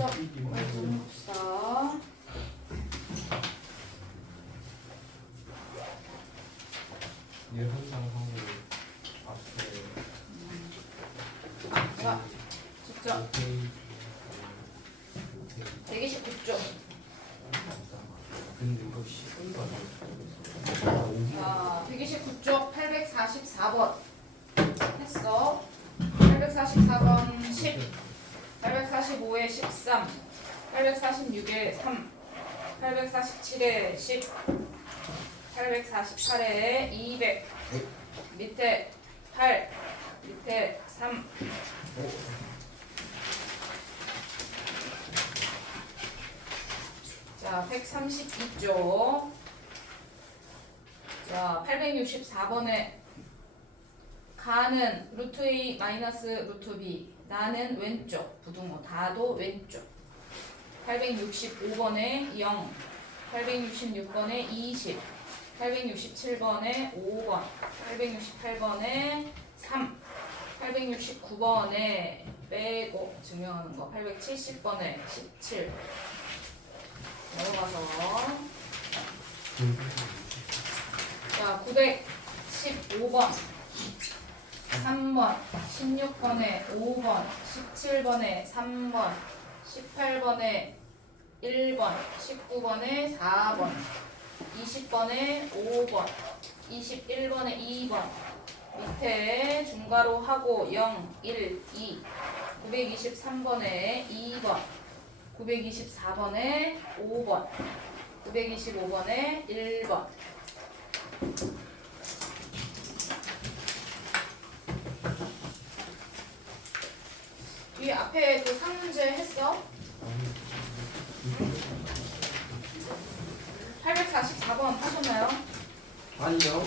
직접 좀 봅시다. 예선상 하고 앞에 자, 직접 오케이 129쪽. 근데 이거 시간이 자, 129쪽 844번 했어. 844번 10, 845에 13, 846에 3, 847에 10, 848에 200, 밑에 8, 밑에 3. 자, 132쪽. 자, 864번에 가는 루트 A 마이너스 루트 B, 나는 왼쪽, 부등호 다도 왼쪽. 865번에 0, 866번에 20, 867번에 5번, 868번에 3, 869번에 빼고 증명하는 거, 870번에 17. 넘어가서 자, 915번 3번, 16번에 5번, 17번에 3번, 18번에 1번, 19번에 4번, 20번에 5번, 21번에 2번, 밑에 중괄호 하고 0, 1, 2, 923번에 2번, 924번에 5번, 925번에 1번. 이 앞에 그 상문제 했어? 844번 하셨나요? 아니요.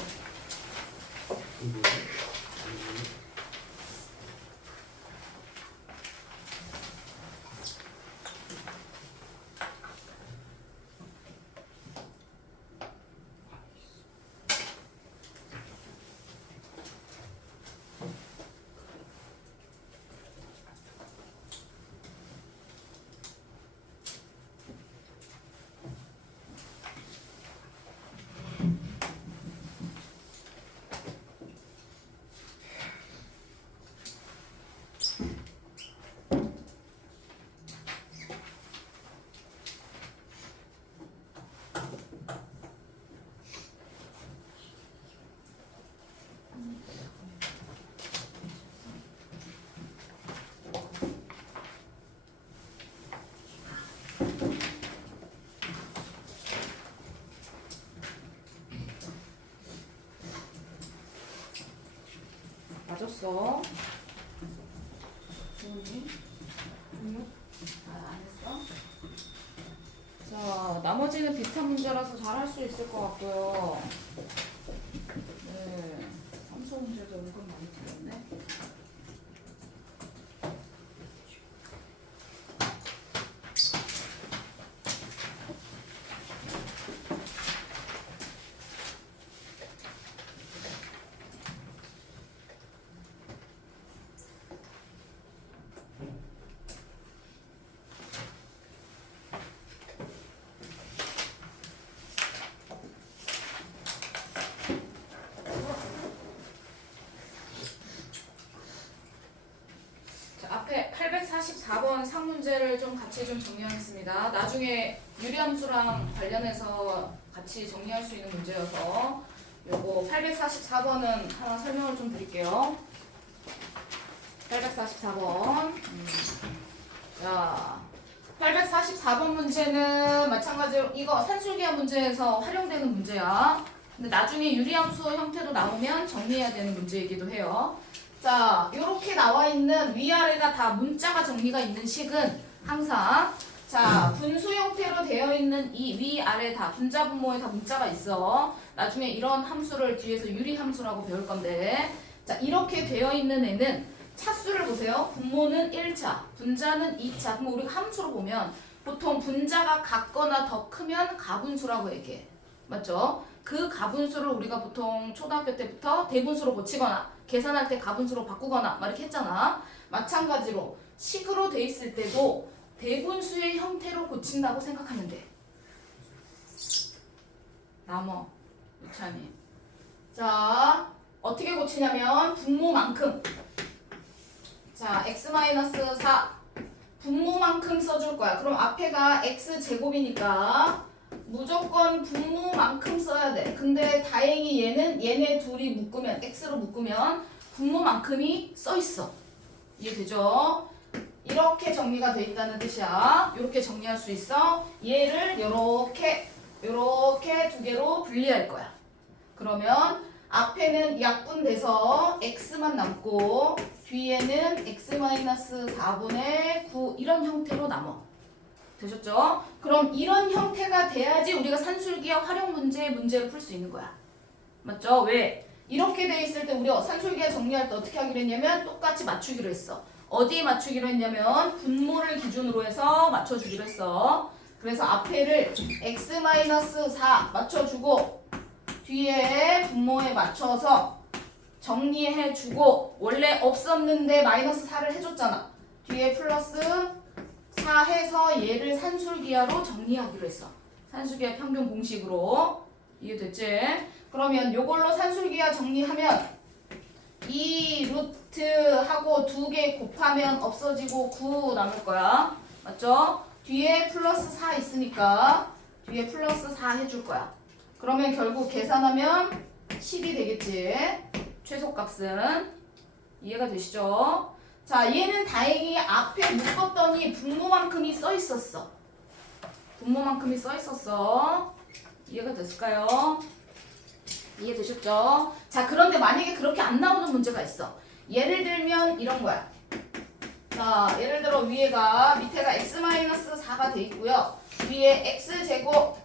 맞았어. 주문이? 안 했어? 자, 나머지는 비슷한 문제라서 잘 할 수 있을 것 같고요. 네, 함수 문제도 은근 많이 틀렸네. 앞에 844번 상문제를 좀 같이 좀 정리하겠습니다. 나중에 유리함수랑 관련해서 같이 정리할 수 있는 문제여서 요거 844번은 하나 설명을 좀 드릴게요. 844번. 자, 844번 문제는 마찬가지로 이거 산술기하 문제에서 활용되는 문제야. 근데 나중에 유리함수 형태로 나오면 정리해야 되는 문제이기도 해요. 자, 이렇게 나와 있는 위아래가 다 문자가 정리가 있는 식은 항상 자, 분수 형태로 되어 있는 이 위아래 다 분자 분모에 다 문자가 있어. 나중에 이런 함수를 뒤에서 유리함수라고 배울 건데 자, 이렇게 되어 있는 애는 차수를 보세요. 분모는 1차, 분자는 2차. 그럼 우리가 함수로 보면 보통 분자가 같거나 더 크면 가분수라고 얘기해. 맞죠? 그 가분수를 우리가 보통 초등학교 때부터 대분수로 고치거나 계산할 때 가분수로 바꾸거나 막 이렇게 했잖아. 마찬가지로 식으로 돼 있을 때도 대분수의 형태로 고친다고 생각하면 돼. 남어 유찬이. 자, 어떻게 고치냐면 분모만큼. 자, x-4 분모만큼 써줄 거야. 그럼 앞에가 x제곱이니까 무조건 분모만큼 써야 돼. 근데 다행히 얘네 둘이 묶으면 x로 묶으면 분모만큼이 써 있어. 이해되죠? 이렇게 정리가 돼 있다는 뜻이야. 이렇게 정리할 수 있어. 얘를 요렇게 두 개로 분리할 거야. 그러면 앞에는 약분돼서 x만 남고 뒤에는 x-4분의 9 이런 형태로 남아. 되셨죠? 그럼 이런 형태가 돼야지 우리가 산술기하 활용 문제를 풀 수 있는 거야. 맞죠? 왜? 이렇게 돼 있을 때 우리가 산술기하 정리할 때 어떻게 하기로 했냐면 똑같이 맞추기로 했어. 어디에 맞추기로 했냐면 분모를 기준으로 해서 맞춰주기로 했어. 그래서 앞에를 x-4 맞춰주고 뒤에 분모에 맞춰서 정리해주고 원래 없었는데 마이너스 4를 해줬잖아. 뒤에 플러스 4 해서 얘를 산술기하로 정리하기로 했어. 산술기하 평균 공식으로. 이해됐지? 그러면 요걸로 산술기하 정리하면 2 루트하고 2개 곱하면 없어지고 9 남을 거야. 맞죠? 뒤에 플러스 4 있으니까 뒤에 플러스 4 해줄 거야. 그러면 결국 계산하면 10이 되겠지. 최소값은. 이해가 되시죠? 자, 얘는 다행히 앞에 묶었더니 분모만큼이 써 있었어. 분모만큼이 써 있었어. 이해가 됐을까요? 이해되셨죠? 자, 그런데 만약에 그렇게 안 나오는 문제가 있어. 예를 들면 이런 거야. 자, 예를 들어 밑에가 x-4가 돼 있고요. 위에 x제곱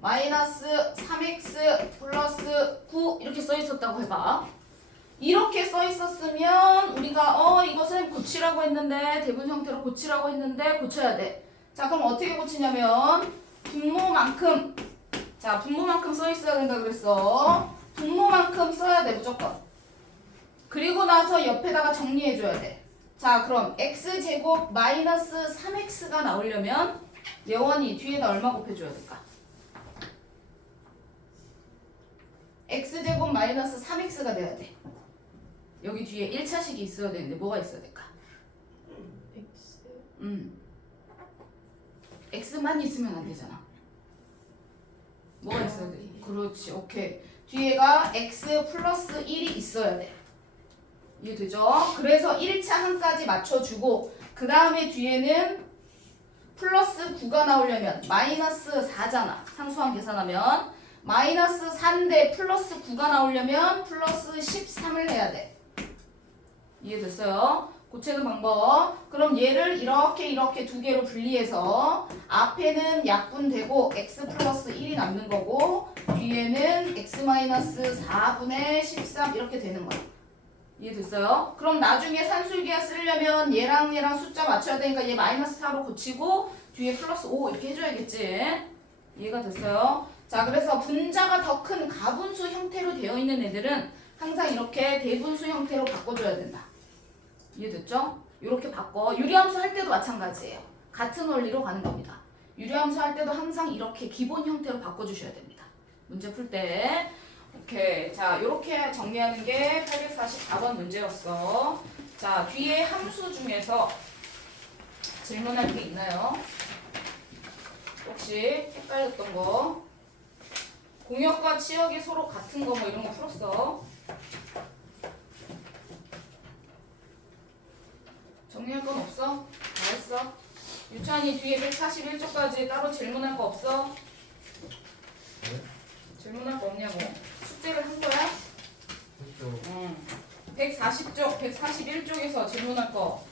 마이너스 3x 플러스 9 이렇게 써 있었다고 해봐. 이렇게 써 있었으면 우리가 이것을 고치라고 했는데 대분 형태로 고치라고 했는데 고쳐야 돼. 자, 그럼 어떻게 고치냐면 분모만큼. 자, 분모만큼 써 있어야 된다 그랬어. 분모만큼 써야 돼 무조건. 그리고 나서 옆에다가 정리해 줘야 돼. 자, 그럼 x제곱 마이너스 3x가 나오려면 예원이 뒤에다 얼마 곱해줘야 될까? x제곱 마이너스 3x가 돼야 돼. 여기 뒤에 1차식이 있어야 되는데 뭐가 있어야 될까? x만 있으면 안 되잖아. 뭐가 있어야 돼? 그렇지, 오케이. 뒤에가 x 플러스 1이 있어야 돼. 이해되죠? 그래서 1차 한까지 맞춰주고 그 다음에 뒤에는 플러스 9가 나오려면 마이너스 4잖아. 상수항 계산하면 마이너스 4인데 플러스 9가 나오려면 플러스 13을 해야 돼. 이해됐어요? 고치는 방법. 그럼 얘를 이렇게 두 개로 분리해서 앞에는 약분되고 x 플러스 1이 남는 거고 뒤에는 x-4분의 13 이렇게 되는 거야. 이해됐어요? 그럼 나중에 산술기하 쓰려면 얘랑 숫자 맞춰야 되니까 얘 마이너스 4로 고치고 뒤에 플러스 5 이렇게 해줘야겠지. 이해가 됐어요? 자, 그래서 분자가 더 큰 가분수 형태로 되어 있는 애들은 항상 이렇게 대분수 형태로 바꿔줘야 된다. 이해됐죠? 이렇게 바꿔. 유리함수 할 때도 마찬가지예요. 같은 원리로 가는 겁니다. 유리함수 할 때도 항상 이렇게 기본 형태로 바꿔주셔야 됩니다. 문제 풀 때. 오케이. 자, 이렇게 정리하는 게 844번 문제였어. 자, 뒤에 함수 중에서 질문할 게 있나요? 혹시 헷갈렸던 거? 공역과 치역이 서로 같은 거 뭐 이런 거 풀었어? 정리할 건 없어? 다 했어? 유찬이 뒤에 141쪽까지 따로 질문할 거 없어? 네? 질문할 거 없냐고. 숙제를 한 거야? 했죠. 140쪽, 141쪽에서 질문할 거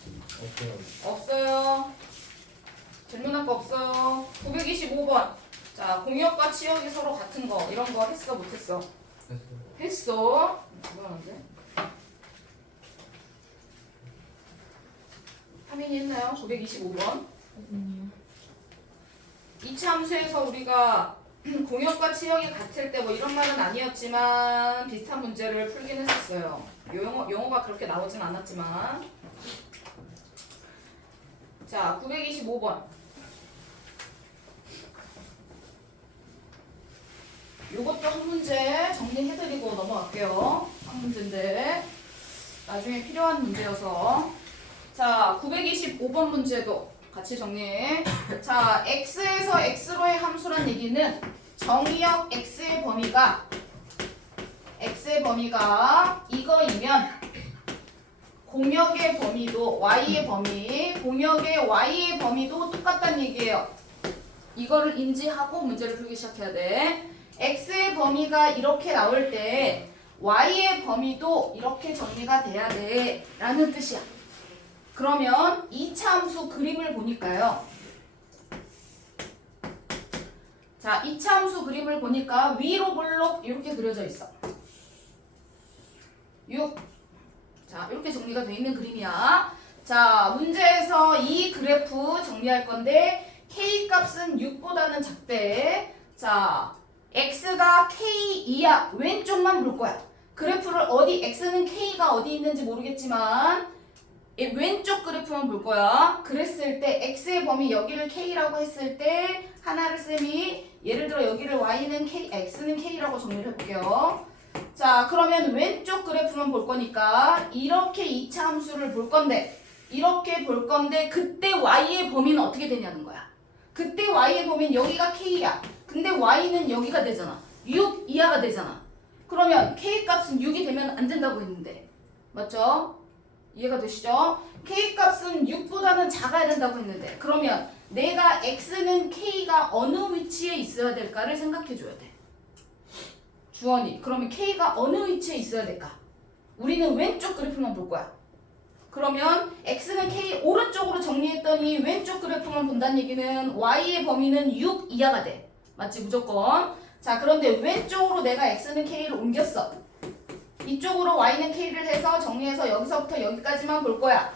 없어요. 없어요. 질문할 거 없어요. 925번. 자, 공역과 치역이 서로 같은 거 이런 거 했어 못했어? 했어요. 했어. 뭐하는데? 하민이 했나요? 925번. 2차 함수에서 우리가 공역과 치역이 같을 때 뭐 이런 말은 아니었지만 비슷한 문제를 풀긴 했었어요. 영어가 그렇게 나오진 않았지만. 자, 925번. 요것도 한 문제 정리해드리고 넘어갈게요. 한 문제인데 나중에 필요한 문제여서. 자, 925번 문제도 같이 정리해. 자, x에서 x로의 함수란 얘기는 정의역 x의 범위가 이거이면 공역의 범위도 y의 범위, 공역의 y의 범위도 똑같다는 얘기예요. 이거를 인지하고 문제를 풀기 시작해야 돼. x의 범위가 이렇게 나올 때 y의 범위도 이렇게 정리가 돼야 돼 라는 뜻이야. 그러면 2차 함수 그림을 보니까요. 자, 2차 함수 그림을 보니까 위로 볼록 이렇게 그려져 있어. 6. 자, 이렇게 정리가 돼 있는 그림이야. 자, 문제에서 이 그래프 정리할 건데 k 값은 6보다는 작대. 자, x가 k 이하 왼쪽만 볼 거야. 그래프를 어디 x는 k가 어디 있는지 모르겠지만 왼쪽 그래프만 볼 거야. 그랬을 때 x의 범위 여기를 k라고 했을 때 하나를 쌤이 예를 들어 여기를 y는 k, x는 k라고 정리를 해볼게요. 자, 그러면 왼쪽 그래프만 볼 거니까 이렇게 2차 함수를 볼 건데 이렇게 볼 건데 그때 y의 범위는 어떻게 되냐는 거야. 그때 y의 범위는 여기가 k야. 근데 y는 여기가 되잖아. 6 이하가 되잖아. 그러면 k 값은 6이 되면 안 된다고 했는데 맞죠? 이해가 되시죠? k 값은 6보다는 작아야 된다고 했는데 그러면 내가 x는 k가 어느 위치에 있어야 될까를 생각해 줘야 돼. 주원이 그러면 k가 어느 위치에 있어야 될까? 우리는 왼쪽 그래프만 볼 거야. 그러면 x는 k 오른쪽으로 정리했더니 왼쪽 그래프만 본다는 얘기는 y의 범위는 6 이하가 돼. 맞지? 무조건. 자, 그런데 왼쪽으로 내가 x는 k를 옮겼어. 이쪽으로 y는 k를 해서 정리해서 여기서부터 여기까지만 볼 거야.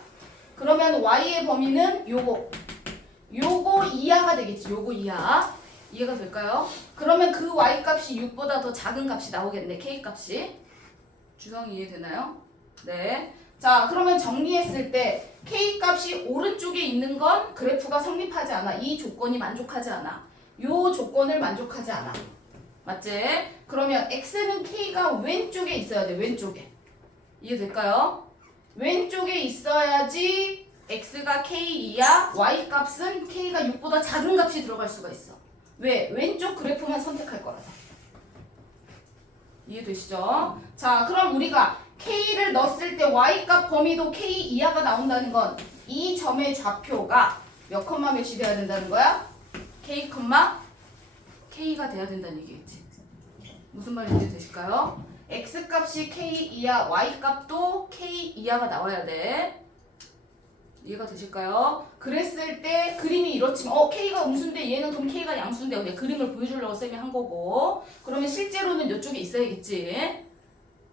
그러면 y의 범위는 요거 이하가 되겠지. 요거 이하. 이해가 될까요? 그러면 그 y 값이 6보다 더 작은 값이 나오겠네. k 값이. 주성이 이해되나요? 네. 자, 그러면 정리했을 때 k 값이 오른쪽에 있는 건 그래프가 성립하지 않아. 이 조건이 만족하지 않아. 요 조건을 만족하지 않아. 맞지? 그러면 x는 k가 왼쪽에 있어야 돼. 왼쪽에. 이해될까요? 왼쪽에 있어야지 x가 k 이하 y 값은 k가 6보다 작은 값이 들어갈 수가 있어. 왜? 왼쪽 그래프만 선택할 거라서. 이해되시죠? 자, 그럼 우리가 k를 넣었을 때 y값 범위도 k 이하가 나온다는 건 이 점의 좌표가 몇 컴마 몇이 돼야 된다는 거야? k 컴마 k가 돼야 된다는 얘기겠지. 무슨 말인지 되실까요? x 값이 k 이하, y 값도 k 이하가 나와야 돼. 이해가 되실까요? 그랬을 때 그림이 이렇지만 k가 음수인데 얘는 그럼 k가 양수인데 그냥 그림을 보여주려고 쌤이 한 거고 그러면 실제로는 이쪽에 있어야겠지.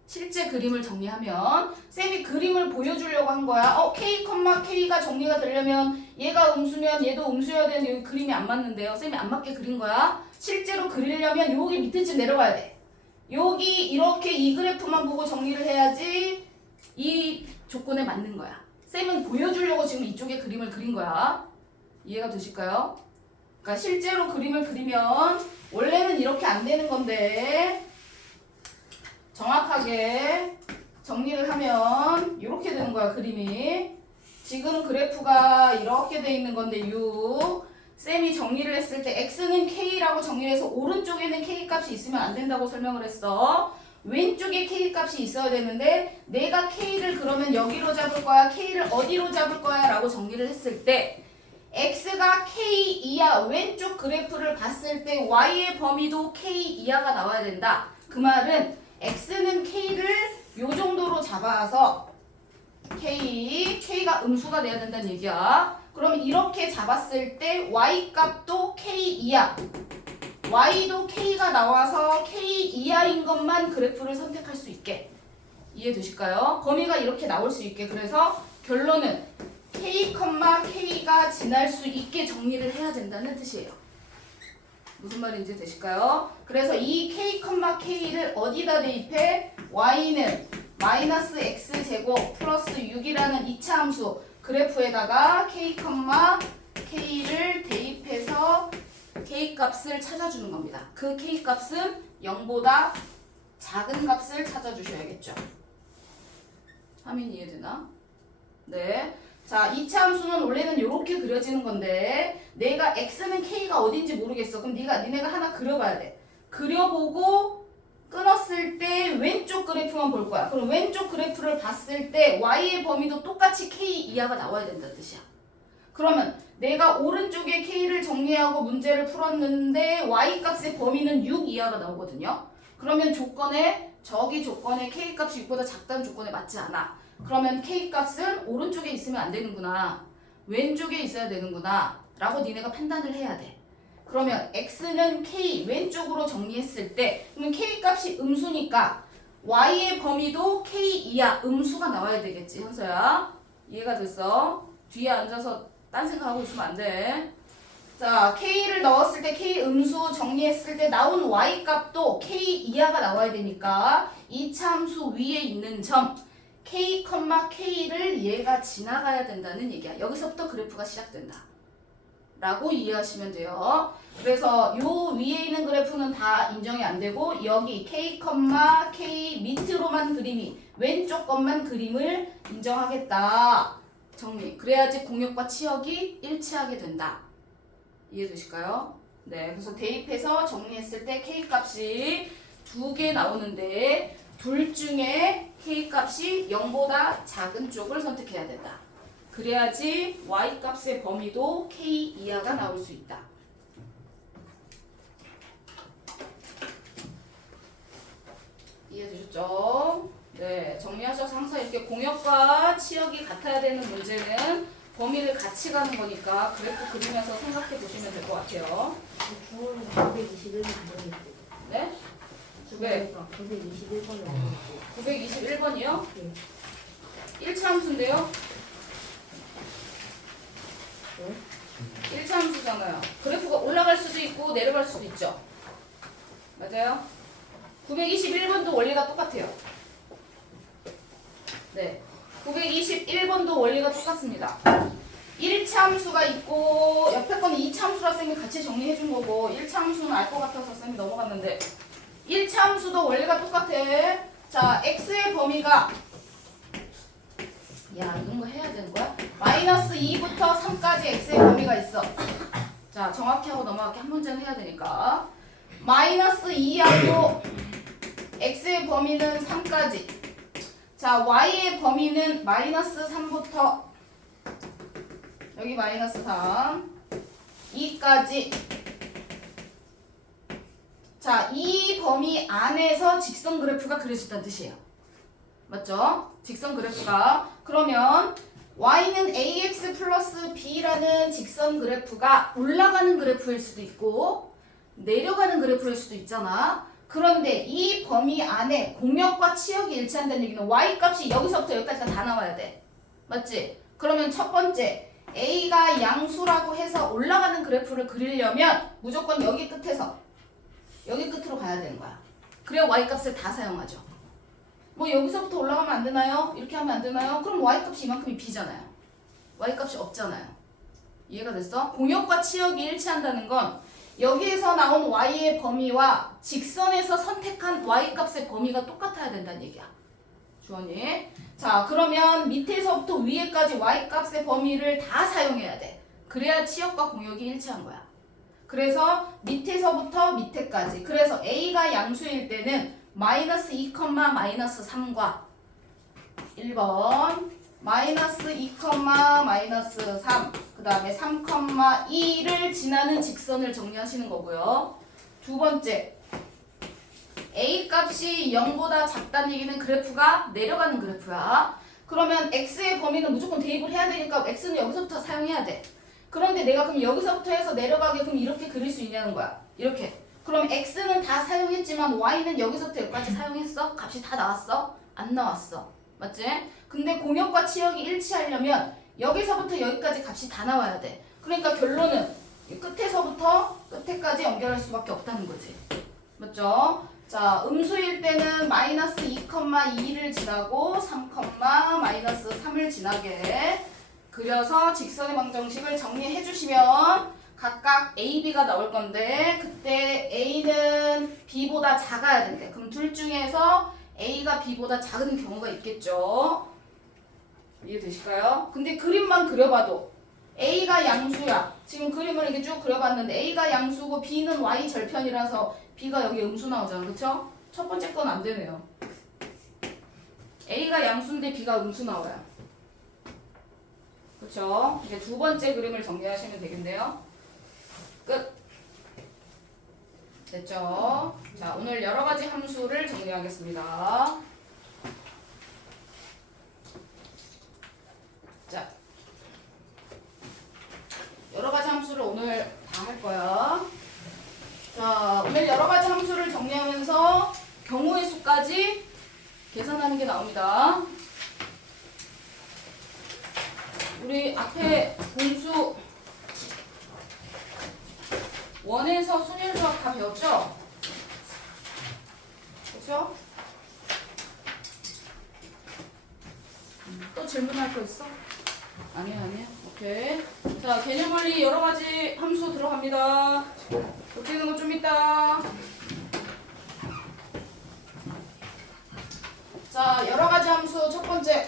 실제 그림을 정리하면 쌤이 그림을 보여주려고 한 거야. k, k가 정리가 되려면 얘가 음수면 얘도 음수여야 되는데 여기 그림이 안 맞는데요. 쌤이 안 맞게 그린 거야. 실제로 그리려면 여기 밑에쯤 내려가야 돼. 여기 이렇게 이 그래프만 보고 정리를 해야지 이 조건에 맞는 거야. 쌤은 보여주려고 지금 이쪽에 그림을 그린 거야. 이해가 되실까요? 그러니까 실제로 그림을 그리면 원래는 이렇게 안 되는 건데 정확하게 정리를 하면 이렇게 되는 거야. 그림이. 지금 그래프가 이렇게 돼 있는 건데 6 쌤이 정리를 했을 때 x는 k라고 정리를 해서 오른쪽에는 k 값이 있으면 안 된다고 설명을 했어. 왼쪽에 k 값이 있어야 되는데 내가 k를 그러면 여기로 잡을 거야 k를 어디로 잡을 거야 라고 정리를 했을 때 x가 k 이하 왼쪽 그래프를 봤을 때 y의 범위도 k 이하가 나와야 된다. 그 말은 x는 k를 요 정도로 잡아서 k가 음수가 돼야 된다는 얘기야. 그럼 이렇게 잡았을 때 y 값도 k 이하 y도 k가 나와서 k 이하인 것만 그래프를 선택할 수 있게. 이해되실까요? 범위가 이렇게 나올 수 있게. 그래서 결론은 k, k가 지날 수 있게 정리를 해야 된다는 뜻이에요. 무슨 말인지 되실까요? 그래서 이 k, k를 어디다 대입해? y는 마이너스 x제곱 플러스 6이라는 2차 함수 그래프에다가 k, k를 대입해서 k 값을 찾아주는 겁니다. 그 k 값은 0보다 작은 값을 찾아주셔야겠죠. 화면 이해되나? 네. 자, 2차 함수는 원래는 이렇게 그려지는 건데 내가 x는 k가 어딘지 모르겠어. 그럼 니네가 하나 그려봐야 돼. 그려보고 끊었을 때 왼쪽 그래프만 볼 거야. 그럼 왼쪽 그래프를 봤을 때 y의 범위도 똑같이 k 이하가 나와야 된다는 뜻이야. 그러면 내가 오른쪽에 k를 정리하고 문제를 풀었는데 y 값의 범위는 6 이하가 나오거든요. 그러면 저기 조건에 k 값이 6보다 작다는 조건에 맞지 않아. 그러면 k 값은 오른쪽에 있으면 안 되는구나. 왼쪽에 있어야 되는구나. 라고 니네가 판단을 해야 돼. 그러면 x는 k 왼쪽으로 정리했을 때 그러면 k 값이 음수니까 y의 범위도 k 이하 음수가 나와야 되겠지. 현서야. 이해가 됐어? 뒤에 앉아서 딴 생각하고 있으면 안 돼. 자, k를 넣었을 때 k 음수 정리했을 때 나온 y 값도 k 이하가 나와야 되니까 이 참수 위에 있는 점 k, k를 얘가 지나가야 된다는 얘기야. 여기서부터 그래프가 시작된다. 라고 이해하시면 돼요. 그래서 요 위에 있는 그래프는 다 인정이 안 되고 여기 k, k 밑으로만 그림이 왼쪽 것만 그림을 인정하겠다. 정리. 그래야지 공역과 치역이 일치하게 된다. 이해되실까요? 네. 그래서 대입해서 정리했을 때 k 값이 2개 나오는데 둘 중에 k 값이 0보다 작은 쪽을 선택해야 된다. 그래야지 y 값의 범위도 k 이하가 나올 수 있다. 이해되셨죠? 네, 정리하셔서 항상 이렇게 공역과 치역이 같아야 되는 문제는 범위를 같이 가는 거니까 그래프 그리면서 생각해 보시면 될 것 같아요. 중원은 921번 그려있고. 네? 921번을 그려있고. 921번이요? 네. 1차 함수인데요? 네? 1차 함수잖아요. 그래프가 올라갈 수도 있고 내려갈 수도 있죠. 맞아요? 921번도 원리가 똑같아요. 네. 921번도 원리가 똑같습니다. 1차 함수가 있고 옆에 거는 2차 함수라 쌤이 같이 정리해 준 거고 1차 함수는 알 것 같아서 쌤이 넘어갔는데 1차 함수도 원리가 똑같아. 자, x의 범위가 야, 이런 거 해야 되는 거야? 마이너스 2부터 3까지 x의 범위가 있어. 자, 정확히 하고 넘어갈게. 한 문제는 해야 되니까. 마이너스 2하고 x의 범위는 3까지. 자, y의 범위는 마이너스 3부터 여기 마이너스 3, 2까지. 자, 이 범위 안에서 직선 그래프가 그려진다는 뜻이에요. 맞죠? 직선 그래프가. 그러면 y는 ax 플러스 b라는 직선 그래프가 올라가는 그래프일 수도 있고 내려가는 그래프일 수도 있잖아. 그런데 이 범위 안에 공역과 치역이 일치한다는 얘기는 y 값이 여기서부터 여기까지가 다 나와야 돼. 맞지? 그러면 첫 번째 a가 양수라고 해서 올라가는 그래프를 그리려면 무조건 여기 끝에서 여기 끝으로 가야 되는 거야. 그래야 y 값을 다 사용하죠. 뭐 여기서부터 올라가면 안 되나요? 이렇게 하면 안 되나요? 그럼 y 값이 이만큼이 b잖아요. y 값이 없잖아요. 이해가 됐어? 공역과 치역이 일치한다는 건 여기에서 나온 y의 범위와 직선에서 선택한 y 값의 범위가 똑같아야 된다는 얘기야. 주원이. 자, 그러면 밑에서부터 위에까지 y 값의 범위를 다 사용해야 돼. 그래야 치역과 공역이 일치한 거야. 그래서 밑에서부터 밑에까지. 그래서 a가 양수일 때는 마이너스 2, 마이너스 3과 1번 마이너스 2, 마이너스 3 그 다음에 3, 2를 지나는 직선을 정리하시는 거고요. 두 번째 a 값이 0보다 작다는 얘기는 그래프가 내려가는 그래프야. 그러면 x의 범위는 무조건 대입을 해야 되니까 x는 여기서부터 사용해야 돼. 그런데 내가 그럼 여기서부터 해서 내려가게 그럼 이렇게 그릴 수 있냐는 거야. 이렇게. 그럼 x는 다 사용했지만 y는 여기서부터 여기까지 사용했어? 값이 다 나왔어? 안 나왔어. 맞지? 근데 공역과 치역이 일치하려면 여기서부터 여기까지 값이 다 나와야 돼. 그러니까 결론은 이 끝에서부터 끝에까지 연결할 수밖에 없다는 거지. 맞죠? 자, 음수일 때는 마이너스 2, 2를 지나고 3, 마이너스 3을 지나게 그려서 직선의 방정식을 정리해 주시면 각각 A, B가 나올 건데 그때 A는 B보다 작아야 된대. 그럼 둘 중에서 A가 B보다 작은 경우가 있겠죠. 이해되실까요? 근데 그림만 그려봐도 A가 양수야. 지금 그림을 이렇게 쭉 그려봤는데 A가 양수고 B는 Y 절편이라서 B가 여기 음수 나오잖아. 그쵸? 첫 번째 건 안 되네요. A가 양수인데 B가 음수 나와요. 그쵸? 이제 두 번째 그림을 정리하시면 되겠네요. 끝. 됐죠? 자, 오늘 여러 가지 함수를 정리하겠습니다. 자, 여러 가지 함수를 오늘 다 할 거야. 자, 오늘 여러 가지 함수를 정리하면서 경우의 수까지 계산하는 게 나옵니다. 우리 앞에 공수 원에서 순일조합 다 배웠죠? 그렇죠? 또 질문할 거 있어? 아니야. 오케이. 자, 개념원리 여러 가지 함수 들어갑니다. 고치는 거 좀 있다. 자, 여러 가지 함수 첫 번째.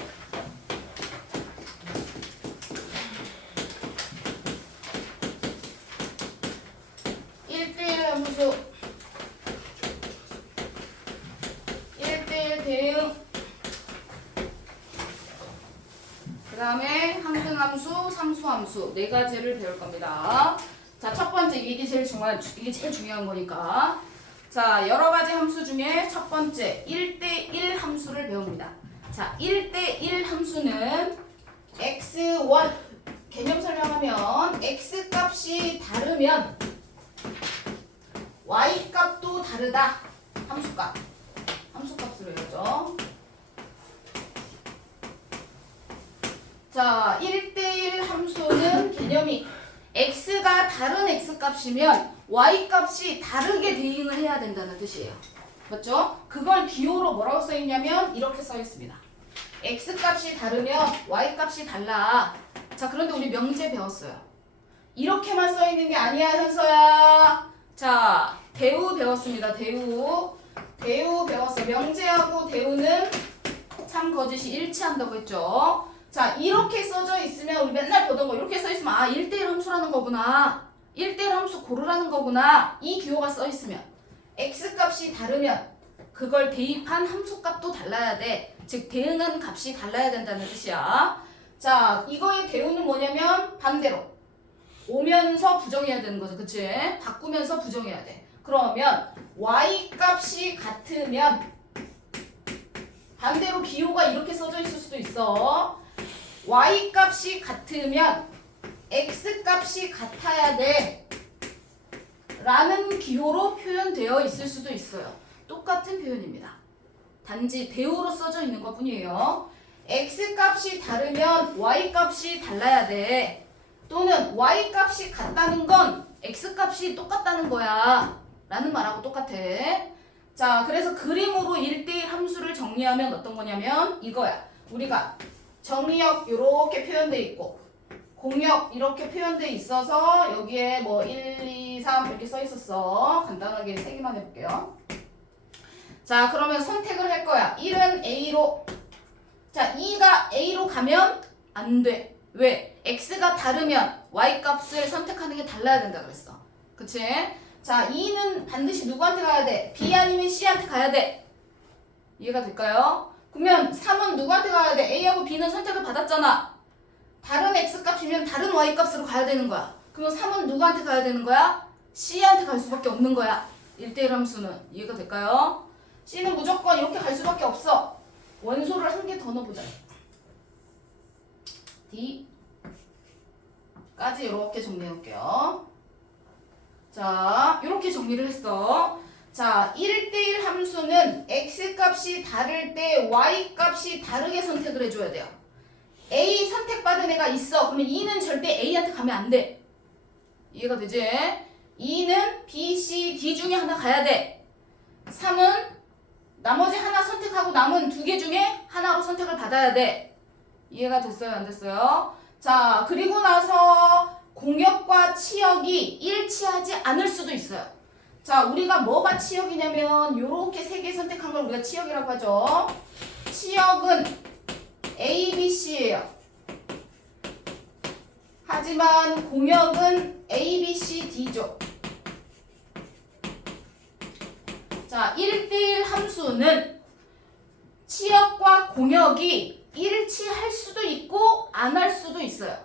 함수 1대1 대응 그 다음에 항등함수, 상수함수 네 가지를 배울 겁니다. 자, 첫 번째 이게 제일 중요한 거니까 자, 여러 가지 함수 중에 첫 번째 1대1 함수를 배웁니다. 자, 1대1 함수는 x1 개념 설명하면 x 값이 다르면 y 값도 다르다. 함수값으로 해야죠. 자, 1대1 함수는 개념이 x가 다른 x 값이면 y 값이 다르게 대응을 해야 된다는 뜻이에요. 맞죠? 그걸 기호로 뭐라고 써있냐면 이렇게 써있습니다. x 값이 다르면 y 값이 달라. 자, 그런데 우리 명제 배웠어요. 이렇게만 써있는 게 아니야, 현서야. 자, 대우 배웠습니다. 대우 배웠어. 명제하고 대우는 참 거짓이 일치한다고 했죠. 자, 이렇게 써져 있으면 우리 맨날 보던 거 이렇게 써 있으면 아, 1대1 함수라는 거구나. 1대1 함수 고르라는 거구나. 이 기호가 써 있으면 x 값이 다르면 그걸 대입한 함수 값도 달라야 돼. 즉 대응한 값이 달라야 된다는 뜻이야. 자, 이거의 대우는 뭐냐면 반대로 오면서 부정해야 되는 거죠. 그치? 바꾸면서 부정해야 돼. 그러면 y 값이 같으면 반대로 기호가 이렇게 써져 있을 수도 있어. y 값이 같으면 x 값이 같아야 돼 라는 기호로 표현되어 있을 수도 있어요. 똑같은 표현입니다. 단지 대우로 써져 있는 것 뿐이에요. x 값이 다르면 y 값이 달라야 돼. 또는 y 값이 같다는 건 x 값이 똑같다는 거야 라는 말하고 똑같아. 자, 그래서 그림으로 1대1 함수를 정리하면 어떤 거냐면 이거야. 우리가 정의역 이렇게 표현돼 있고 공역 이렇게 표현돼 있어서 여기에 뭐 1, 2, 3 이렇게 써 있었어. 간단하게 세 개만 해볼게요. 자, 그러면 선택을 할 거야. 1은 A로. 자, 2가 A로 가면 안 돼. 왜? x가 다르면 y 값을 선택하는 게 달라야 된다 그랬어. 그치? 자, 2는 반드시 누구한테 가야 돼? B 아니면 C한테 가야 돼. 이해가 될까요? 그러면 3은 누구한테 가야 돼? A하고 B는 선택을 받았잖아. 다른 x 값이면 다른 y 값으로 가야 되는 거야. 그러면 3은 누구한테 가야 되는 거야? C한테 갈 수밖에 없는 거야. 1대1 함수는. 이해가 될까요? C는 무조건 이렇게 갈 수밖에 없어. 원소를 한 개 더 넣어보자. D까지 이렇게 정리해볼게요. 자, 이렇게 정리를 했어. 자, 1대1 함수는 x값이 다를 때 y값이 다르게 선택을 해줘야 돼요. A 선택받은 애가 있어. 그러면 2는 절대 A한테 가면 안 돼. 이해가 되지? 2는 B, C, D 중에 하나 가야 돼. 3은 나머지 하나 선택하고 남은 두 개 중에 하나로 선택을 받아야 돼. 이해가 됐어요? 안 됐어요? 자, 그리고 나서 공역과 치역이 일치하지 않을 수도 있어요. 자, 우리가 뭐가 치역이냐면 요렇게 세 개 선택한 걸 우리가 치역이라고 하죠. 치역은 A, B, C예요. 하지만 공역은 A, B, C, D죠. 자, 1대1 함수는 치역과 공역이 일치할 수도 있고 안 할 수도 있어요.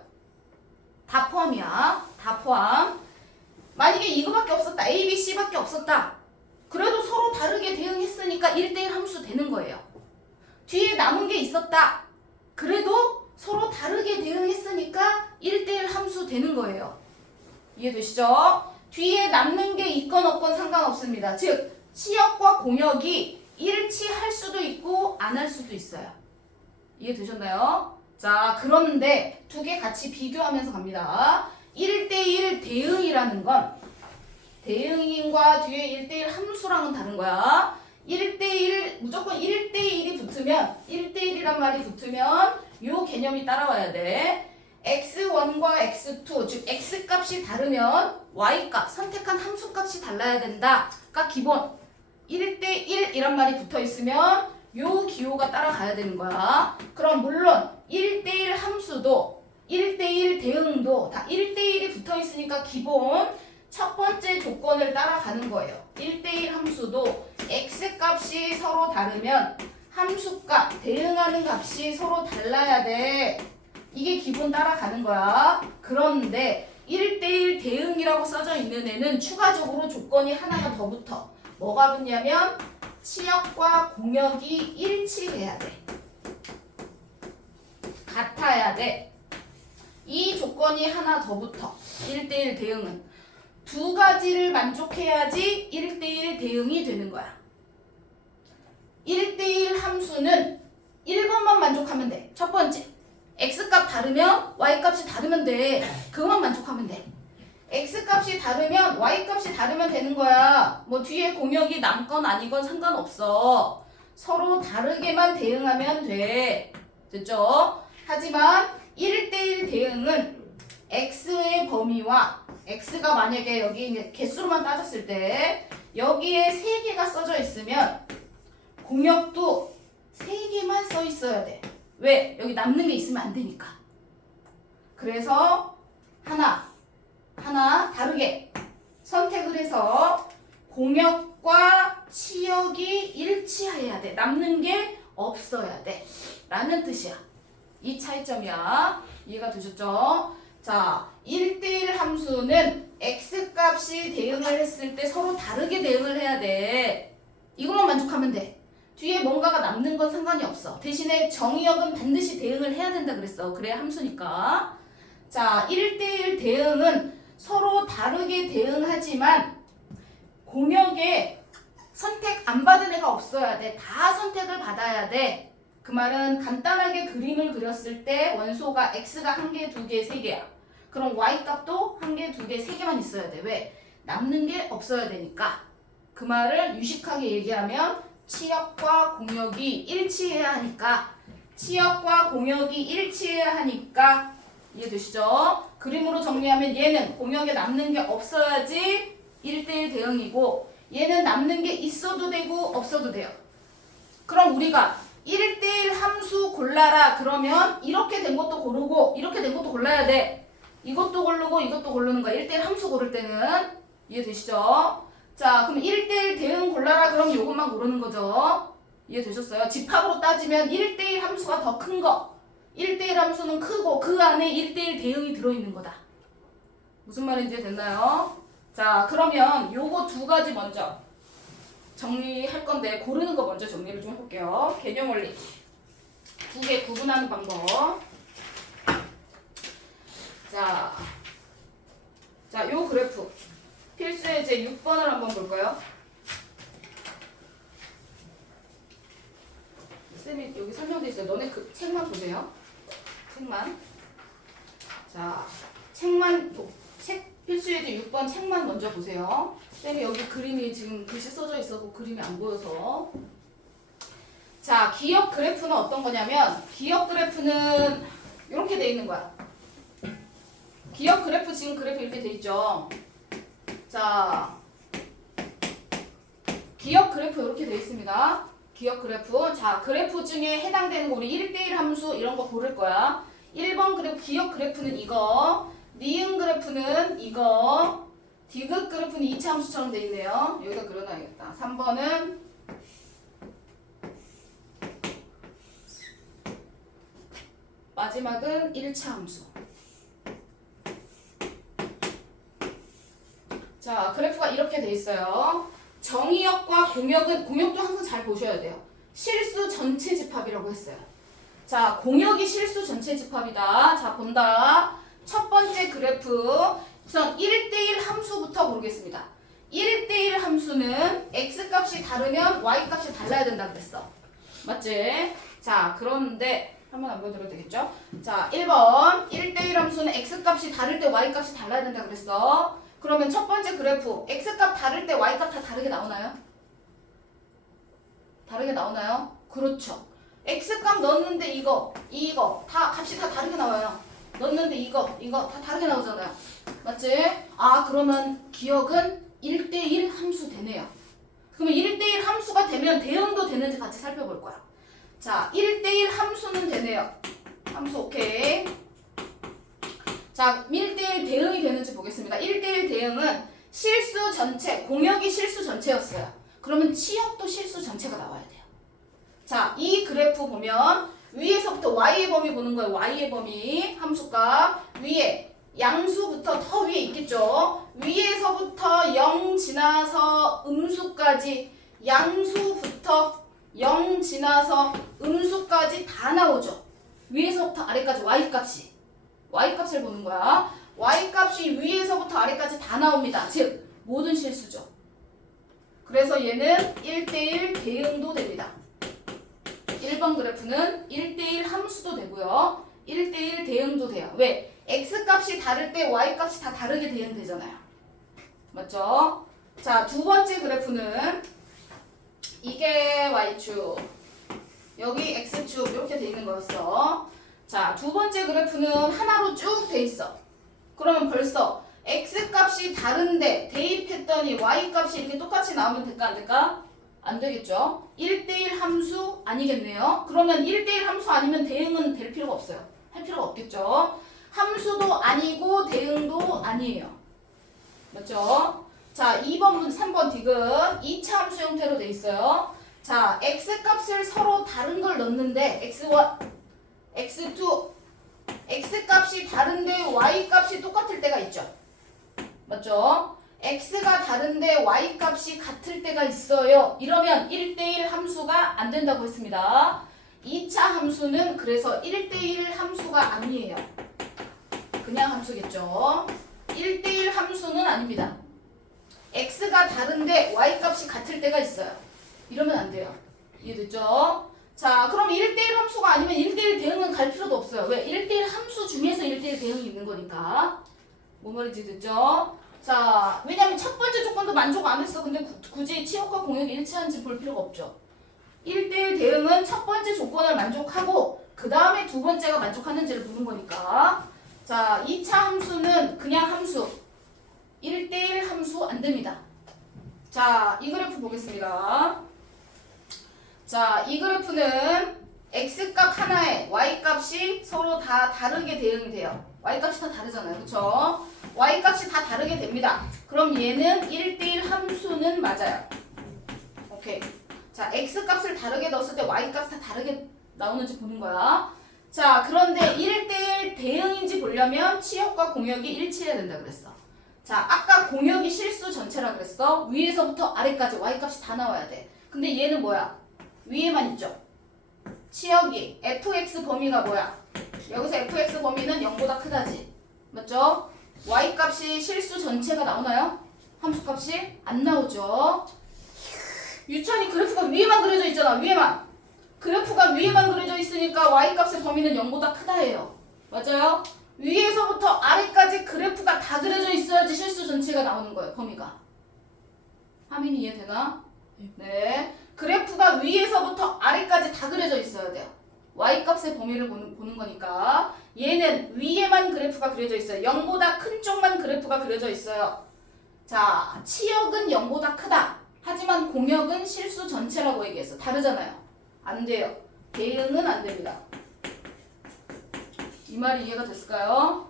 다 포함이야. 다 포함. 만약에 이거밖에 없었다. A, B, C밖에 없었다. 그래도 서로 다르게 대응했으니까 1대1 함수 되는 거예요. 뒤에 남은 게 있었다. 그래도 서로 다르게 대응했으니까 1대1 함수 되는 거예요. 이해되시죠? 뒤에 남는 게 있건 없건 상관없습니다. 즉, 치역과 공역이 일치할 수도 있고 안 할 수도 있어요. 이해되셨나요? 자, 그런데 두 개 같이 비교하면서 갑니다. 1대1 대응이라는 건 대응인과 뒤에 1대1 함수랑은 다른 거야. 1대1 무조건 1대1이 붙으면 1대1이란 말이 붙으면 요 개념이 따라와야 돼. x1과 x2 즉 x값이 다르면 y값 선택한 함수값이 달라야 된다. 가 기본. 1대1이란 말이 붙어 있으면 요 기호가 따라가야 되는 거야. 그럼 물론 1대1 함수도 1대1 대응도 다 1대1이 붙어 있으니까 기본 첫 번째 조건을 따라가는 거예요. 1대1 함수도 x값이 서로 다르면 함수값, 대응하는 값이 서로 달라야 돼. 이게 기본 따라가는 거야. 그런데 1대1 대응이라고 써져 있는 애는 추가적으로 조건이 하나가 더 붙어. 뭐가 붙냐면 치역과 공역이 일치해야 돼. 같아야 돼. 이 조건이 하나 더 붙어. 1대1 대응은. 두 가지를 만족해야지 1대1 대응이 되는 거야. 1대1 함수는 1번만 만족하면 돼. 첫 번째. x값 다르면 y값이 다르면 돼. 그것만 만족하면 돼. x값이 다르면 y값이 다르면 되는 거야. 뭐 뒤에 공역이 남건 아니건 상관없어. 서로 다르게만 대응하면 돼. 됐죠? 하지만 1대1 대응은 x의 범위와 x가 만약에 여기 이제 개수로만 따졌을 때 여기에 3개가 써져 있으면 공역도 3개만 써 있어야 돼. 왜? 여기 남는 게 있으면 안 되니까. 그래서 하나 다르게 선택을 해서 공역과 치역이 일치해야 돼. 남는 게 없어야 돼. 라는 뜻이야. 이 차이점이야. 이해가 되셨죠? 자, 1대1 함수는 x값이 대응을 했을 때 서로 다르게 대응을 해야 돼. 이것만 만족하면 돼. 뒤에 뭔가가 남는 건 상관이 없어. 대신에 정의역은 반드시 대응을 해야 된다 그랬어. 그래야 함수니까. 자, 1대1 대응은 서로 다르게 대응하지만 공역에 선택 안 받은 애가 없어야 돼. 다 선택을 받아야 돼. 그 말은 간단하게 그림을 그렸을 때 원소가 x가 1개, 2개, 3개야. 그럼 y값도 1개, 2개, 3개만 있어야 돼. 왜? 남는 게 없어야 되니까. 그 말을 유식하게 얘기하면 치역과 공역이 일치해야 하니까. 치역과 공역이 일치해야 하니까. 이해되시죠? 그림으로 정리하면 얘는 공역에 남는 게 없어야지 1대1 대응이고 얘는 남는 게 있어도 되고 없어도 돼요. 그럼 우리가 1대1 함수 골라라 그러면 이렇게 된 것도 고르고 이렇게 된 것도 골라야 돼. 이것도 고르고 이것도 고르는 거야. 1대1 함수 고를 때는. 이해되시죠? 자, 그럼 1대1 대응 골라라 그러면 이것만 고르는 거죠. 이해되셨어요? 집합으로 따지면 1대1 함수가 더 큰 거. 1대1 함수는 크고 그 안에 1대1 대응이 들어있는 거다. 무슨 말인지 됐나요? 자, 그러면 요거 두 가지 먼저 정리할 건데 고르는 거 먼저 정리를 좀 해볼게요. 개념 원리. 두 개 구분하는 방법. 자, 요 그래프. 필수의 제 6번을 한번 볼까요? 쌤이 여기 설명돼 있어요. 너네 그 책만 보세요. 책만. 자, 책 필수의 제 6번 책만 먼저 보세요. 쌤이 여기 그림이 지금 글씨 써져 있어서 그림이 안 보여서. 자, 기억 그래프는 어떤 거냐면 기억 그래프는 이렇게 돼 있는 거야. 기억 그래프 지금 그래프 이렇게 돼 있죠. 자, 기억 그래프 이렇게 돼 있습니다. 기억 그래프. 자, 그래프 중에 해당되는 거 우리 1대1 함수 이런 거 고를 거야. 1번 그래프 기억 그래프는 이거, 니은 그래프는 이거, 디귿 그래프는 2차 함수처럼 돼 있네요. 여기다 그려놔야겠다. 3번은 마지막은 1차 함수. 자, 그래프가 이렇게 돼 있어요. 정의역과 공역은, 공역도 항상 잘 보셔야 돼요. 실수 전체 집합이라고 했어요. 자, 공역이 실수 전체 집합이다. 자, 본다. 첫 번째 그래프. 우선 1대1 함수부터 고르겠습니다. 1대1 함수는 x값이 다르면 y값이 달라야 된다 그랬어. 맞지? 자, 그런데 한번 안 보여드려도 되겠죠? 자, 1번 1대1 함수는 x값이 다를 때 y값이 달라야 된다 그랬어. 그러면 첫 번째 그래프 x값 다를 때 y값 다 다르게 나오나요? 다르게 나오나요? 그렇죠. x값 넣었는데 이거 다 값이 다 다르게 나와요. 넣었는데 이거 다 다르게 나오잖아요. 맞지? 아, 그러면 기억은 1대1 함수 되네요. 그러면 1대1 함수가 되면 대응도 되는지 같이 살펴볼 거야. 자, 1대1 함수는 되네요. 함수 오케이. 자, 1대1 대응이 되는지 보겠습니다. 1대1 대응은 실수 전체, 공역이 실수 전체였어요. 그러면 치역도 실수 전체가 나와야 돼요. 자, 이 그래프 보면 위에서부터 y의 범위 보는 거예요. y의 범위, 함수값. 위에 양수부터 더 위에 있겠죠. 위에서부터 0 지나서 음수까지, 양수부터 0 지나서 음수까지 다 나오죠. 위에서부터 아래까지 y값이. y값을 보는 거야. y값이 위에서부터 아래까지 다 나옵니다. 즉, 모든 실수죠. 그래서 얘는 1대1 대응도 됩니다. 1번 그래프는 1대1 함수도 되고요. 1대1 대응도 돼요. 왜? x값이 다를 때 y값이 다 다르게 대응되잖아요. 맞죠? 자, 두 번째 그래프는 이게 y축, 여기 x축 이렇게 돼 있는 거였어. 자, 두 번째 그래프는 하나로 쭉 돼 있어. 그러면 벌써 x값이 다른데 대입했더니 y값이 이렇게 똑같이 나오면 될까 안 될까? 안 되겠죠. 1대1 함수 아니겠네요. 그러면 1대1 함수 아니면 대응은 될 필요가 없어요. 할 필요가 없겠죠. 함수도 아니고 대응도 아니에요. 맞죠? 자, 2번, 3번 디귿 2차 함수 형태로 돼 있어요. 자, x값을 서로 다른 걸 넣는데 x1, x2, x값이 다른데 y값이 똑같을 때가 있죠. 맞죠? x가 다른데 y값이 같을 때가 있어요. 이러면 1대1 함수가 안 된다고 했습니다. 2차 함수는 그래서 1대1 함수가 아니에요. 그냥 함수겠죠. 1대1 함수는 아닙니다. x가 다른데 y값이 같을 때가 있어요. 이러면 안 돼요. 이해됐죠? 자, 그럼 1대1 함수가 아니면 1대1 대응은 갈 필요도 없어요. 왜? 1대1 함수 중에서 1대1 대응이 있는 거니까. 뭔 말인지 됐죠? 자, 왜냐면 첫 번째 조건도 만족 안 했어. 근데 굳이 치역과 공역이 일치하는지 볼 필요가 없죠. 1대1 대응은 첫 번째 조건을 만족하고 그 다음에 두 번째가 만족하는지를 보는 거니까. 자, 2차 함수는 그냥 함수. 1대1 함수 안 됩니다. 자, 이 그래프 보겠습니다. 자, 이 그래프는 x값 하나에 y값이 서로 다 다르게 대응이 돼요. y값이 다 다르잖아요. 그쵸? y값이 다 다르게 됩니다. 그럼 얘는 1대1 함수는 맞아요. 오케이. 자, x값을 다르게 넣었을 때 y값 다 다르게 나오는지 보는 거야. 자, 그런데 1대1 대응인지 보려면 치역과 공역이 일치해야 된다 그랬어. 자, 아까 공역이 실수 전체라 그랬어. 위에서부터 아래까지 y값이 다 나와야 돼. 근데 얘는 뭐야? 위에만 있죠. 치역이 fx 범위가 뭐야? 여기서 fx 범위는 0보다 크다지. 맞죠? y값이 실수 전체가 나오나요? 함수값이 안 나오죠. 유천이 그래프가 위에만 그려져 있잖아. 위에만. 그래프가 위에만 그려져 있으니까 y값의 범위는 0보다 크다예요. 맞아요? 위에서부터 아래까지 그래프가 다 그려져 있어야지 실수 전체가 나오는 거예요. 범위가. 하민이 이해되나? 네. 그래프가 위에서부터 아래까지 다 그려져 있어야 돼요. y값의 범위를 보는 거니까 얘는 위에만 그래프가 그려져 있어요. 0보다 큰 쪽만 그래프가 그려져 있어요. 자, 치역은 0보다 크다. 하지만 공역은 실수 전체라고 얘기했어. 다르잖아요. 안 돼요. 대응은 안 됩니다. 이 말이 이해가 됐을까요?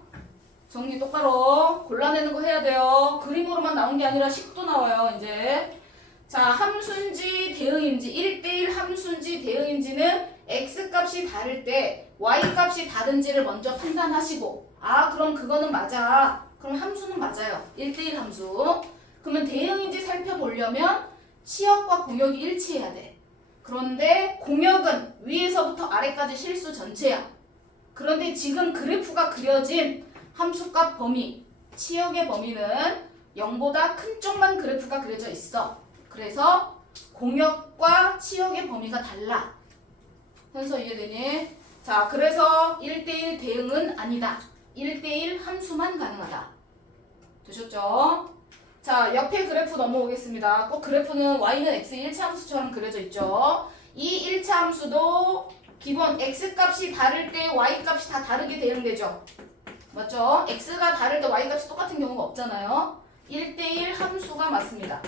정리 똑바로 골라내는 거 해야 돼요. 그림으로만 나온 게 아니라 식도 나와요. 이제 자, 함수인지 대응인지 1대1 함수인지 대응인지는 x값이 다를 때 y값이 다른지를 먼저 판단하시고 아 그럼 그거는 맞아. 그럼 함수는 맞아요. 1대1 함수. 그러면 대응인지 살펴보려면 치역과 공역이 일치해야 돼. 그런데 공역은 위에서부터 아래까지 실수 전체야. 그런데 지금 그래프가 그려진 함수값 범위, 치역의 범위는 0보다 큰 쪽만 그래프가 그려져 있어. 그래서 공역과 치역의 범위가 달라. 현서 이해되니? 자, 그래서 1대1 대응은 아니다. 1대1 함수만 가능하다. 되셨죠? 자, 옆에 그래프 넘어오겠습니다. 꼭 그래프는 y는 x 1차 함수처럼 그려져 있죠. 이 1차 함수도 기본 x값이 다를 때 y값이 다 다르게 대응되죠. 맞죠? x가 다를 때 y값이 똑같은 경우가 없잖아요. 1대1 함수가 맞습니다.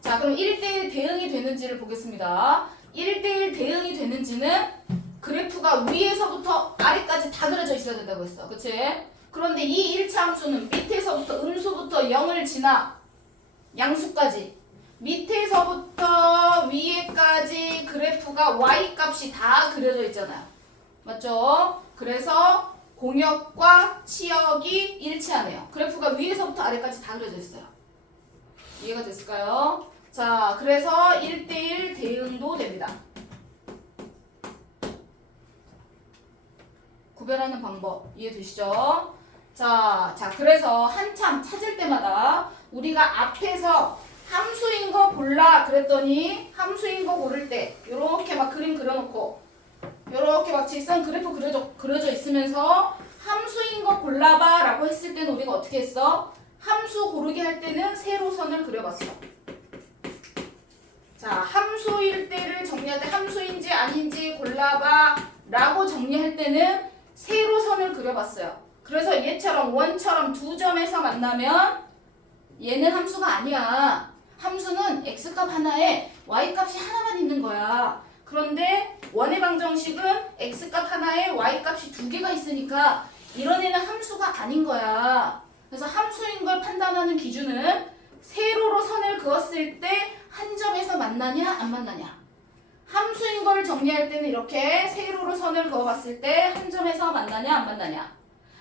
자, 그럼 1대1 대응이 되는지를 보겠습니다. 1대1 대응이 되는지는 그래프가 위에서부터 아래까지 다 그려져 있어야 된다고 했어. 그치? 그런데 이 1차 함수는 밑에서부터 음수부터 0을 지나 양수까지 밑에서부터 위에까지 그래프가 y값이 다 그려져 있잖아요. 맞죠? 그래서 공역과 치역이 일치하네요. 그래프가 위에서부터 아래까지 다 그려져 있어요. 이해가 됐을까요? 자, 그래서 1대1 대응도 됩니다. 구별하는 방법 이해되시죠? 자, 그래서 한참 찾을 때마다 우리가 앞에서 함수인 거 골라 그랬더니 함수인 거 고를 때 요렇게 막 그림 그려놓고 요렇게 막 직선 그래프 그려져 있으면서 함수인 거 골라봐 라고 했을 때는 우리가 어떻게 했어? 함수 고르기 할 때는 세로선을 그려봤어. 자, 함수일 때를 정리할 때 함수인지 아닌지 골라봐 라고 정리할 때는 세로선을 그려봤어요. 그래서 얘처럼 원처럼 두 점에서 만나면 얘는 함수가 아니야. 함수는 x값 하나에 y값이 하나만 있는 거야. 그런데 원의 방정식은 x값 하나에 y값이 두 개가 있으니까 이런 애는 함수가 아닌 거야. 그래서 함수인 걸 판단하는 기준은 세로로 선을 그었을 때 한 점에서 만나냐 안 만나냐. 함수인 걸 정리할 때는 이렇게 세로로 선을 그어봤을 때 한 점에서 만나냐 안 만나냐.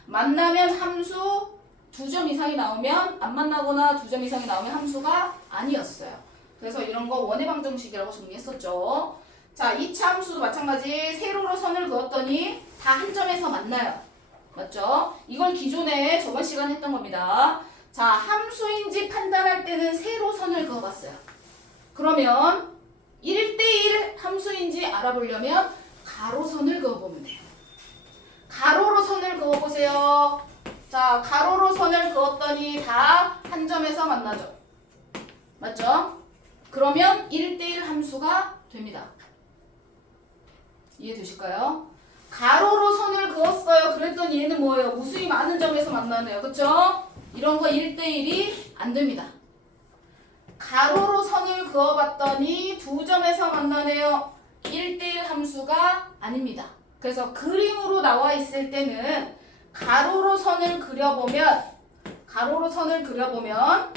만나면 함수 두 점 이상이 나오면 안 만나거나 두 점 이상이 나오면 함수가 아니었어요. 그래서 이런 거 원의 방정식이라고 정리했었죠. 자, 2차 함수도 마찬가지. 세로로 선을 그었더니 다 한 점에서 만나요. 맞죠? 이걸 기존에 저번 시간에 했던 겁니다. 자, 함수인지 판단할 때는 세로선을 그어봤어요. 그러면 1대1 함수인지 알아보려면 가로선을 그어보면 돼요. 가로로 선을 그어보세요. 자, 가로로 선을 그었더니 다 한 점에서 만나죠. 맞죠? 그러면 1대1 함수가 됩니다. 이해되실까요? 가로로 선을 그었어요. 그랬더니 얘는 뭐예요? 우수히 많은 점에서 만나네요. 그쵸? 이런 거 1대1이 안 됩니다. 가로로 선을 그어봤더니 두 점에서 만나네요. 1대1 함수가 아닙니다. 그래서 그림으로 나와 있을 때는 가로로 선을 그려보면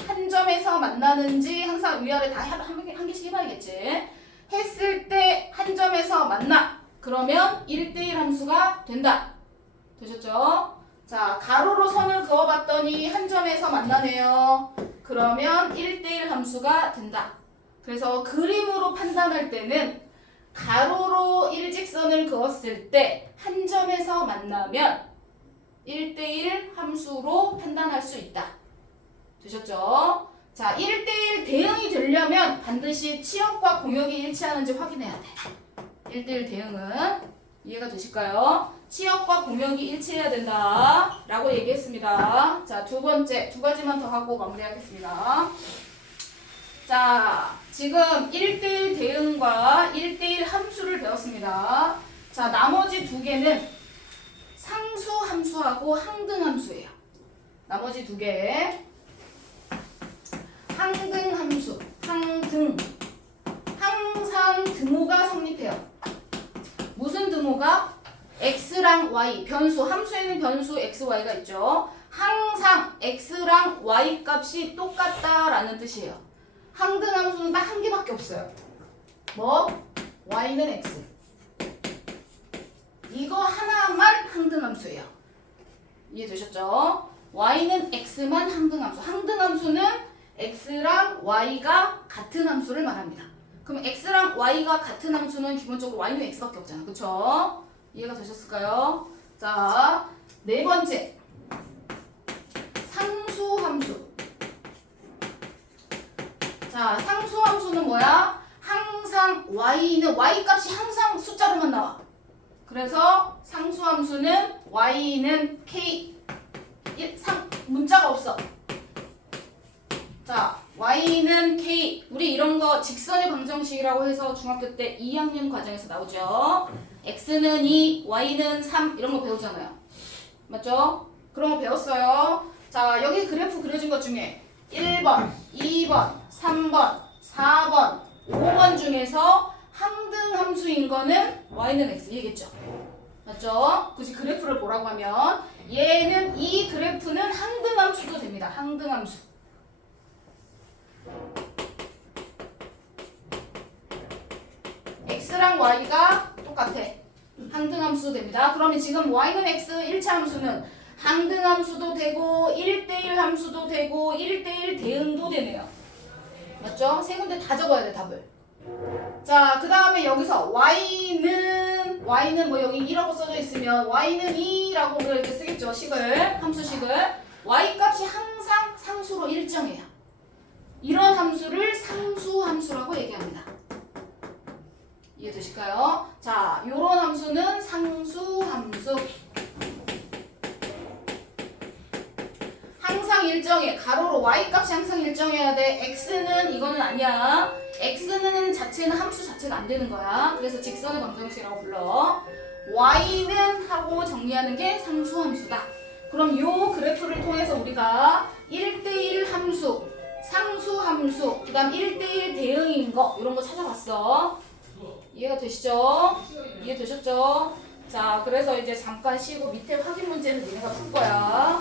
한 점에서 만나는지 항상 위아래 다 한 개씩 해봐야겠지. 했을 때 한 점에서 만나. 그러면 1대1 함수가 된다. 되셨죠? 자, 가로로 선을 그어봤더니 한 점에서 만나네요. 그러면 1대1 함수가 된다. 그래서 그림으로 판단할 때는 가로로 일직선을 그었을 때 한 점에서 만나면 1대1 함수로 판단할 수 있다. 되셨죠? 자, 1대1 대응이 되려면 반드시 치역과 공역이 일치하는지 확인해야 돼. 1대1 대응은 이해가 되실까요? 치역과 공역이 일치해야 된다 라고 얘기했습니다. 자, 두 번째 두 가지만 더 하고 마무리하겠습니다. 자, 지금 1대1 대응과 1대1 함수를 배웠습니다. 자, 나머지 두 개는 상수 함수하고 항등 함수예요. 나머지 두 개. 항등 함수, 항등. 항상 등호가 성립해요. 무슨 등호가? x랑 y, 변수, 함수에는 변수 x, y가 있죠. 항상 x랑 y 값이 똑같다라는 뜻이에요. 항등 함수는 딱 한 개밖에 없어요. 뭐? y는 x. 이거 하나만 항등 함수예요. 이해되셨죠? y는 x만 항등 함수. 항등 함수는 x랑 y가 같은 함수를 말합니다. 그럼 x랑 y가 같은 함수는 기본적으로 y는 x밖에 없잖아. 그쵸? 이해가 되셨을까요? 자, 네 번째. 상수함수. 자, 상수함수는 뭐야? 항상 y는 y 값이 항상 숫자로만 나와. 그래서 상수함수는 y는 k 문자가 없어. 자, y는 k. 우리 이런 거 직선의 방정식이라고 해서 중학교 때 2학년 과정에서 나오죠. x는 2, y는 3 이런 거 배우잖아요. 맞죠? 그런 거 배웠어요. 자, 여기 그래프 그려진 것 중에 1번, 2번, 3번, 4번, 5번 중에서 항등 함수인 거는 y는 x 얘기했죠. 맞죠? 굳이 그래프를 보라고 하면 얘는 이 그래프는 항등 함수도 됩니다. 항등 함수. x랑 y가 똑같아. 항등 함수도 됩니다. 그러면 지금 y는 x 1차 함수는 항등 함수도 되고 1대1 함수도 되고 1대1 대응도 되네요. 맞죠? 세 군데 다 적어야 돼, 답을. 자, 그 다음에 여기서 y는 뭐 여기 2라고 써져 있으면 y는 2라고 우리가 이렇게 쓰겠죠. 식을, 함수식을. y 값이 항상 상수로 일정해요. 이런 함수를 상수함수라고 얘기합니다. 이해되실까요? 자, 요런 함수는 상수함수. 항상 일정해. 가로로 y 값이 항상 일정해야 돼. x는 이거는 아니야. x는 자체는 함수 자체가 안 되는 거야. 그래서 직선의 방정식이라고 불러. y는 하고 정리하는 게 상수함수다. 그럼 요 그래프를 통해서 우리가 1대1 함수, 상수함수, 그 다음 1대1 대응인 거 이런 거 찾아봤어. 이해가 되시죠? 이해되셨죠? 자, 그래서 이제 잠깐 쉬고 밑에 확인 문제는 니네가 풀 거야.